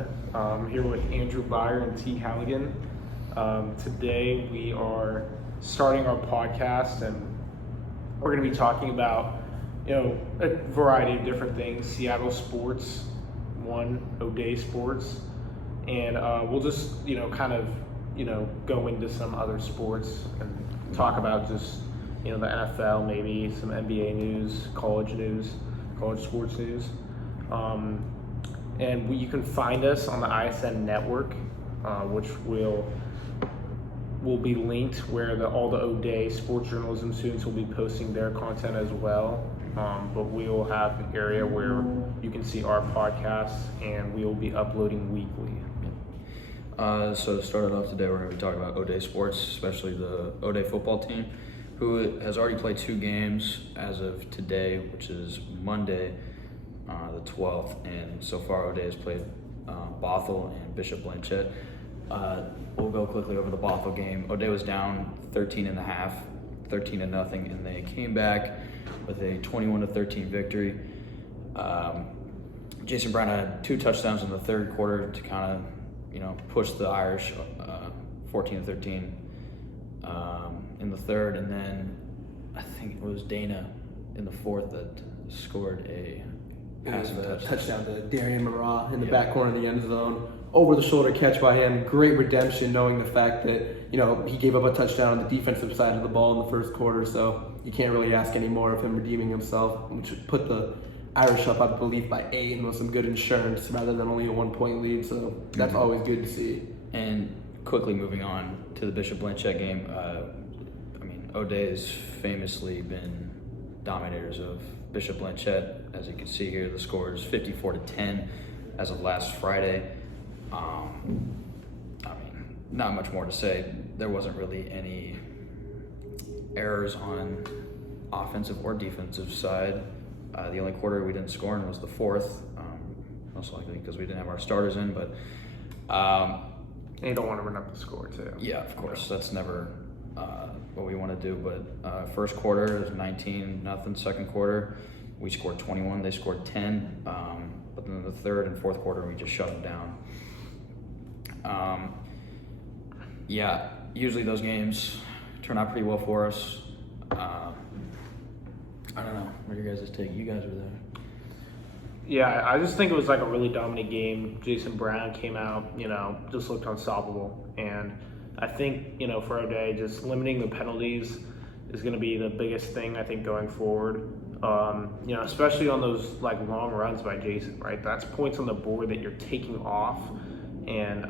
everyone. Here with Andrew Byer and T. Halligan. Today we are starting our podcast, and we're going to be talking about, a variety of different things. Seattle sports, O'Dea sports, and we'll just, go into some other sports and talk about just, the NFL, maybe some NBA news, college sports news. And you can find us on the ISN network, which will be linked where all the O'Dea sports journalism students will be posting their content as well. But we will have an area where you can see our podcasts, and we will be uploading weekly. So to start it off today, we're going to be talking about O'Dea sports, especially the O'Dea football team, who has already played 2 games as of today, which is Monday, the 12th, and so far O'Dea has played Bothell and Bishop Blanchet. We'll go quickly over the Bothell game. O'Dea was down 13-0, and they came back with a 21-13 victory. Jason Brown had 2 touchdowns in the third quarter to kind of, push the Irish 14-13 in the third, and then I think it was Dana in the fourth that scored a passing touchdown to Darian Murrah in the back corner of the end zone. Over the shoulder catch by him. Great redemption, knowing the fact that, he gave up a touchdown on the defensive side of the ball in the first quarter, so you can't really ask any more of him redeeming himself, which put the Irish up, I believe, by 8, and with some good insurance rather than only a 1-point lead, so that's always good to see. And quickly moving on to the Bishop Blanchet game, O'Dea has famously been dominators of Bishop Blanchet. As you can see here, the score is 54-10 as of last Friday. Not much more to say. There wasn't really any errors on offensive or defensive side. The only quarter we didn't score in was the fourth, most likely because we didn't have our starters in, but And you don't want to run up the score, too. yeah, of course, that's never what we want to do. But first quarter is 19-0. Second quarter, we scored 21. They scored 10. But then the third and fourth quarter, we just shut them down. Usually those games turn out pretty well for us. I don't know. What are your guys' take? You guys were there. Yeah, I just think it was like a really dominant game. Jason Brown came out, just looked unstoppable. And I think, for O'Dea, just limiting the penalties is going to be the biggest thing, I think, going forward. Especially on those long runs by Jason, right? That's points on the board that you're taking off. And,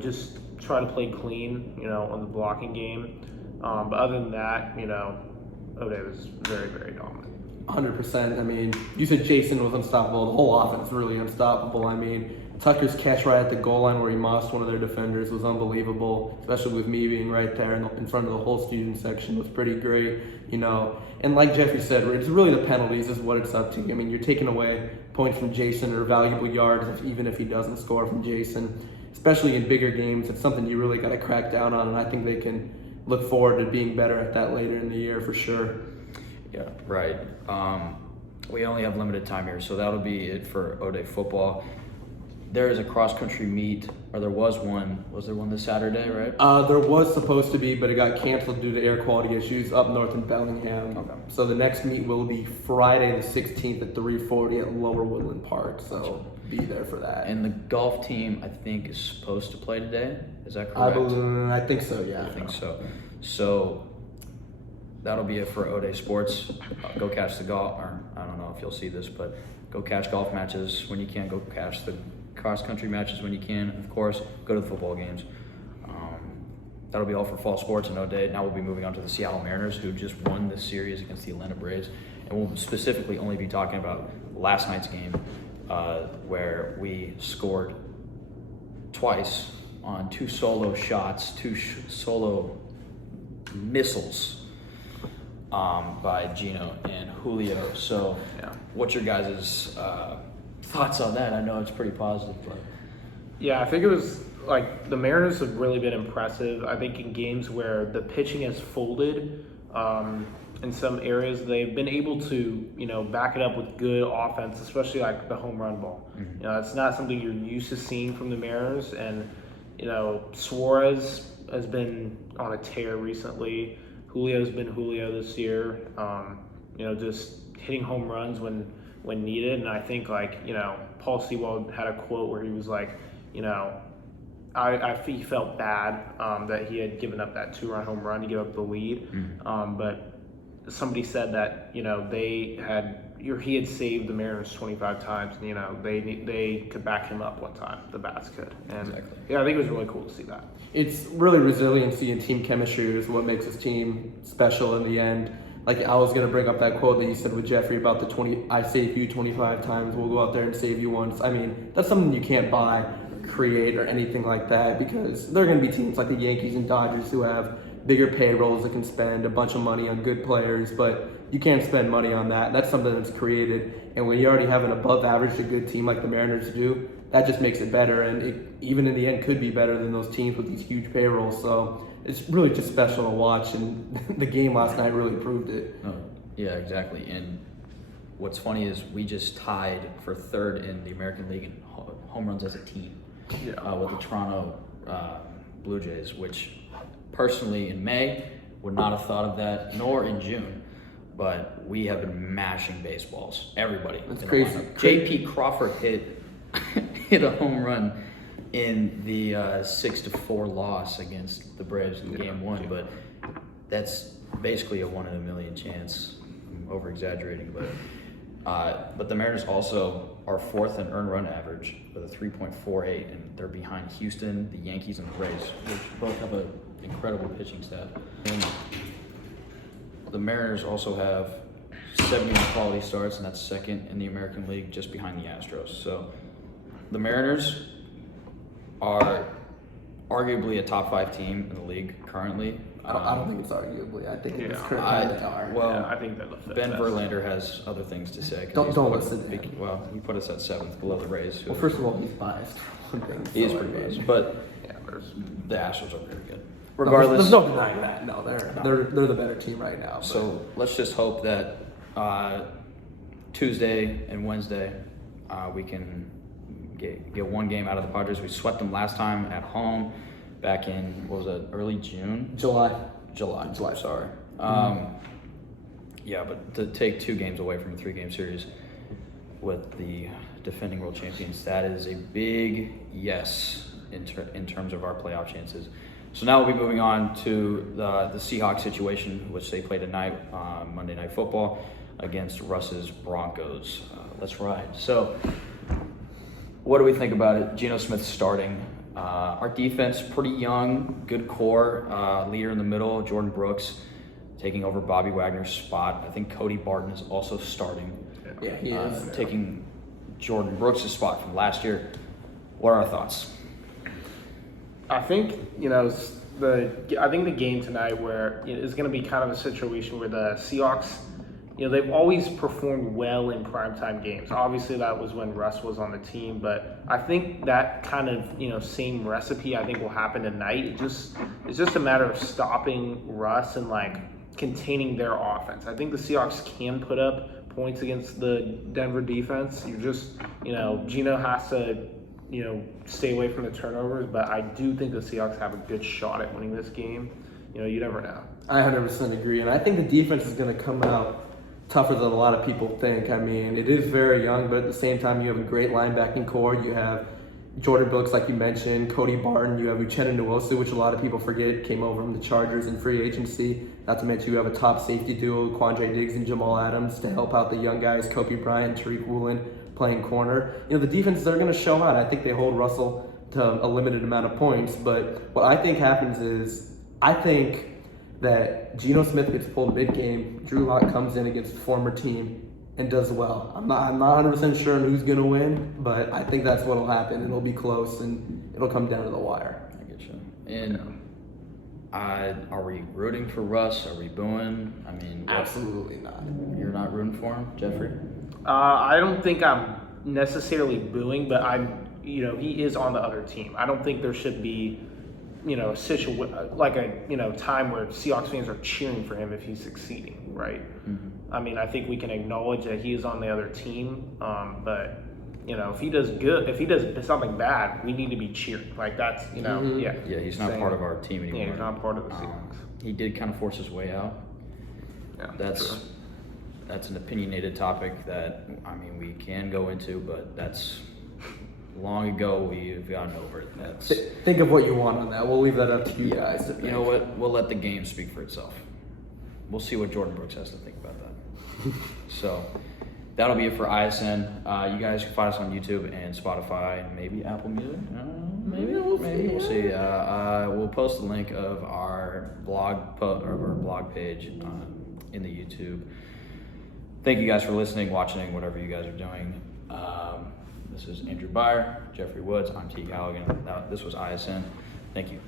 just try to play clean, on the blocking game. But other than that, O'Dea was very, very dominant. 100%. You said Jason was unstoppable. The whole offense is really unstoppable. Tucker's catch right at the goal line where he mossed one of their defenders was unbelievable, especially with me being right there in front of the whole student section was pretty great, And like Jeffrey said, it's really the penalties is what it's up to. You're taking away points from Jason or valuable yards, even if he doesn't score from Jason, especially in bigger games. It's something you really got to crack down on, and I think they can look forward to being better at that later in the year for sure. Yeah, right. We only have limited time here, so that'll be it for O'Dea football. There is a cross-country meet, or there was one. Was there one this Saturday, right? There was supposed to be, but it got canceled due to air quality issues up north in Bellingham. Okay. So the next meet will be Friday the 16th at 3:40 at Lower Woodland Park. So be there for that. And the golf team, I think, is supposed to play today. Is that correct? I think so, yeah. I think so. So that'll be it for O'Dea sports. Go catch the golf, or I don't know if you'll see this, but go catch golf matches when you can. Go catch the cross-country matches when you can. And of course, go to the football games. That'll be all for fall sports in O'Dea. Now we'll be moving on to the Seattle Mariners, who just won this series against the Atlanta Braves. And we'll specifically only be talking about last night's game, where we scored twice on 2 solo shots, 2 solo missiles by Gino and Julio. So what's your guys' thoughts on that? I know it's pretty positive, but Yeah, I think it was the Mariners have really been impressive. I think in games where the pitching has folded, in some areas. They've been able to, back it up with good offense, especially like the home run ball. It's not something you're used to seeing from the Mariners. And, Suarez has been on a tear recently. Julio's been Julio this year. Just hitting home runs when needed. And I think Paul Sewald had a quote where he was like, he felt bad that he had given up that 2-run home run to give up the lead. But somebody said that he had saved the Mariners 25 times, and they could back him up one time. The bats could, and Exactly. yeah, I think it was really cool to see that. It's really resiliency and team chemistry is what makes this team special in the end. Like I was gonna bring up that quote that you said with Jeffrey about the 20. I saved you 25 times. We'll go out there and save you once. I mean, that's something you can't buy, create, or anything like that because there are gonna be teams like the Yankees and Dodgers who have bigger payrolls that can spend a bunch of money on good players, but you can't spend money on that. That's something that's created. And when you already have an above average to good team like the Mariners do, that just makes it better. And it, even in the end, could be better than those teams with these huge payrolls. So it's really just special to watch. And the game last night really proved it. Oh, yeah, exactly. And what's funny is we just tied for third in the American League in home runs as a team with the Toronto Blue Jays, which personally in May would not have thought of that, nor in June. But we have been mashing baseballs. Everybody. That's in the crazy. lineup. J.P. Crawford hit a home run in the 6-4 loss against the Braves in Game 1, but that's basically a 1 in a million chance. I'm over exaggerating, but the Mariners also are fourth in earned run average with a 3.48, and they're behind Houston, the Yankees, and the Braves, which both have an incredible pitching staff. And the Mariners also have 70 quality starts, and that's second in the American League, just behind the Astros. So the Mariners are arguably a top 5 team in the league currently. I don't think it's arguably. I think it's Yeah. currently they are. Well, Yeah, I think they're the fifth Ben best. Verlander has other things to say. 'Cause Don't he's listen to him. Well, he put us at 7th below the Rays. Who Well, first of all, he's biased. he is pretty biased, but Yeah, the Astros are very good. Regardless, Regardless, there's no denying that. No, they're the better team right now. But. so let's just hope that Tuesday and Wednesday we can get one game out of the Padres. We swept them last time at home back in, what was it, early June? July. Sorry. Yeah, but to take 2 games away from a 3-game series with the defending world champions, that is a big yes in terms of our playoff chances. So now we'll be moving on to the Seahawks situation, which they play tonight, Monday Night Football, against Russ's Broncos. Let's ride. So what do we think about it? Geno Smith starting. Our defense, pretty young, good core, leader in the middle, Jordan Brooks taking over Bobby Wagner's spot. I think Cody Barton is also starting, Yeah, he is. taking Jordan Brooks' spot from last year. What are our thoughts? I think the game tonight where is going to be kind of a situation where the Seahawks, they've always performed well in primetime games. Obviously, that was when Russ was on the team, but I think that kind of same recipe I think will happen tonight. It's just a matter of stopping Russ and containing their offense. I think the Seahawks can put up points against the Denver defense. Geno has to stay away from the turnovers, but I do think the Seahawks have a good shot at winning this game. You never know. I 100% agree, and I think the defense is going to come out tougher than a lot of people think. I mean, it is very young, but at the same time, you have a great linebacking core. You have Jordan Brooks, like you mentioned, Cody Barton. You have Uchenna Nwosu, which a lot of people forget came over from the Chargers in free agency. Not to mention, you have a top safety duo, Quandre Diggs and Jamal Adams, to help out the young guys, Kobe Bryant, Tariq Woolen, playing corner. The defenses are going to show out. I think they hold Russell to a limited amount of points, but what I think happens is I think that Geno Smith gets pulled mid-game, Drew Lock comes in against a former team and does well. I'm not 100% sure on who's going to win, but I think that's what will happen. It'll be close, and it'll come down to the wire. I get you. And are we rooting for Russ? Are we booing? I mean, Absolutely not. You're not rooting for him, Jeffrey? I don't think I'm necessarily booing, but he is on the other team. I don't think there should be a situation like a time where Seahawks fans are cheering for him if he's succeeding, right? I mean, I think we can acknowledge that he is on the other team, but if he does good, if he does something bad, we need to be cheering. Like that's yeah. Yeah, he's not part of our team anymore. Yeah, he's not part of the Seahawks. He did kind of force his way out. Yeah, That's an opinionated topic that we can go into, but that's long ago we've gotten over it. That's Think of what you want on that. We'll leave that up to you guys. To you know what? We'll let the game speak for itself. We'll see what Jordan Brooks has to think about that. So that'll be it for ISN. You guys can find us on YouTube and Spotify, maybe Apple Music. Maybe we'll see. We'll post the link of our blog page in the YouTube. Thank you guys for listening, watching, whatever you guys are doing. This is Andrew Byer, Jeffrey Woods. I'm T. Galligan. This was ISN. Thank you.